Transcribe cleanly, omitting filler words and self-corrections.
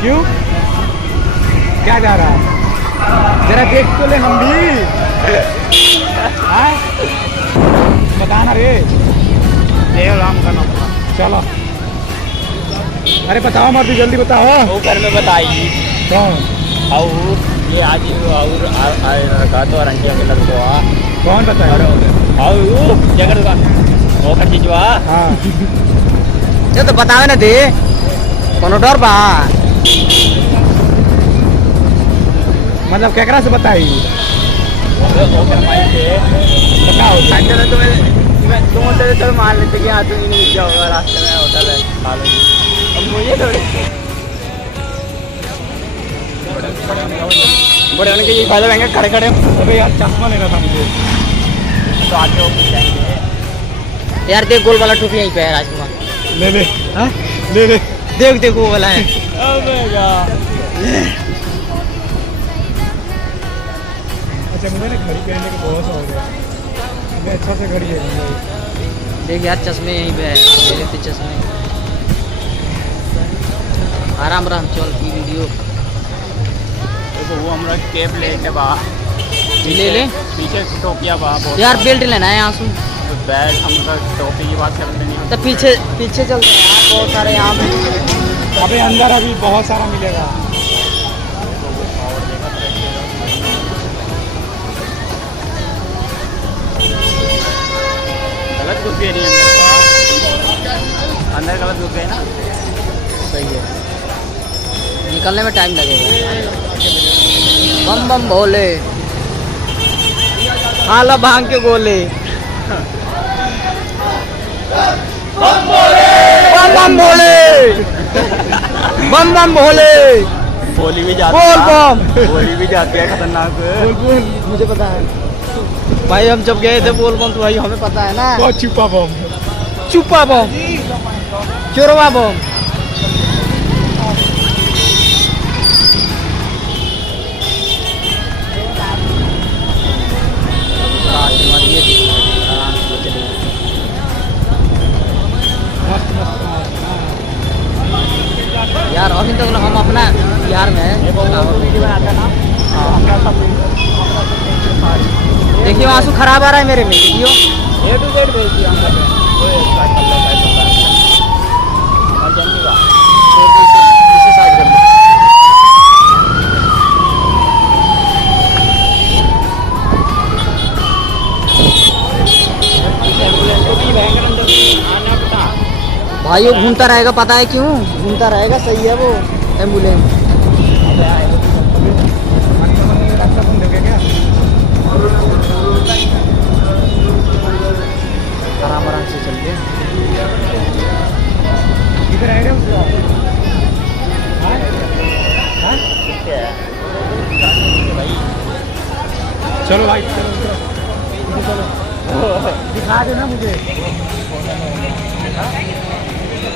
क्यों? क्या जा रहा है? जरा देख तो ले हम भी। हाँ? बताना रे। देवराम का नाम। चलो। अरे बताओ मर्दी, जल्दी बताओ। वो घर में बताइए। कौन? और ये आज और रखा तो रंटिया के लड़को कौन बताया? और जगह का वो कर चीजवा। हाँ। ये तो बतावे ना दे कोनो डर बा। मतलब केकरा से बताई? बताओ तुम तो मान लेते कि हाँ तुम नहीं जाओगा, रास्ते में होटल है खा लो। अब मुझे थोड़ी बड़े होने के यही फायदा रहेंगे, खड़े खड़े। अबे यार चश्मा लेना था मुझे। तो आगे वो जाएंगे यार। देख गोल वाला टोपी यहीं पे है राजकुमार। ले ले। हाँ? ले ले। देख देख वो वाला है। अच्छा मुझे ना घड़ी पहनने का बहुत शौक है। अबे अच्छा से घड़ी है। देख यार चश्मे यहीं पे है, ले लेते चश्मे। आराम आराम चल की वीडियो। देखो वो हमरा कैप ले बा। ले ले पीछे टोपिया बा यार। बेल्ट लेना है यहाँ से। बेल्ट हम टोपी की बात करते नहीं तो पीछे पीछे चलते हैं यार, बहुत सारे यहाँ पे। अबे अंदर अभी बहुत सारा मिलेगा। गलत कुछ भी नहीं अंदर गलत घुस गए ना। सही है, निकलने में टाइम लगेगा। बम बम भोले हाला भांग के गोले। बम बम भोले बम बम भोले। बोली भी जाती है, बोल बम बोली भी जाती है खतरनाक। बोल बोल, मुझे पता है भाई। हम जब गए थे बोल बम तो भाई हमें पता है ना। बहुत छुपा बम। चुप्पा बम, चोरवा बम। यार अभी तक हम अपना बिहार में देखिए आंसू खराब आ रहा है मेरे में। देखियो ए टू जेड भेज दिया हमने। इसे साइड कर दो। भाई वो घूमता रहेगा, पता है क्यों घूमता रहेगा? सही है वो एम्बुलेंस। आराम आराम से चलिए। किधर आएगा? चलो भाई चलो चलो दिखा देना मुझे।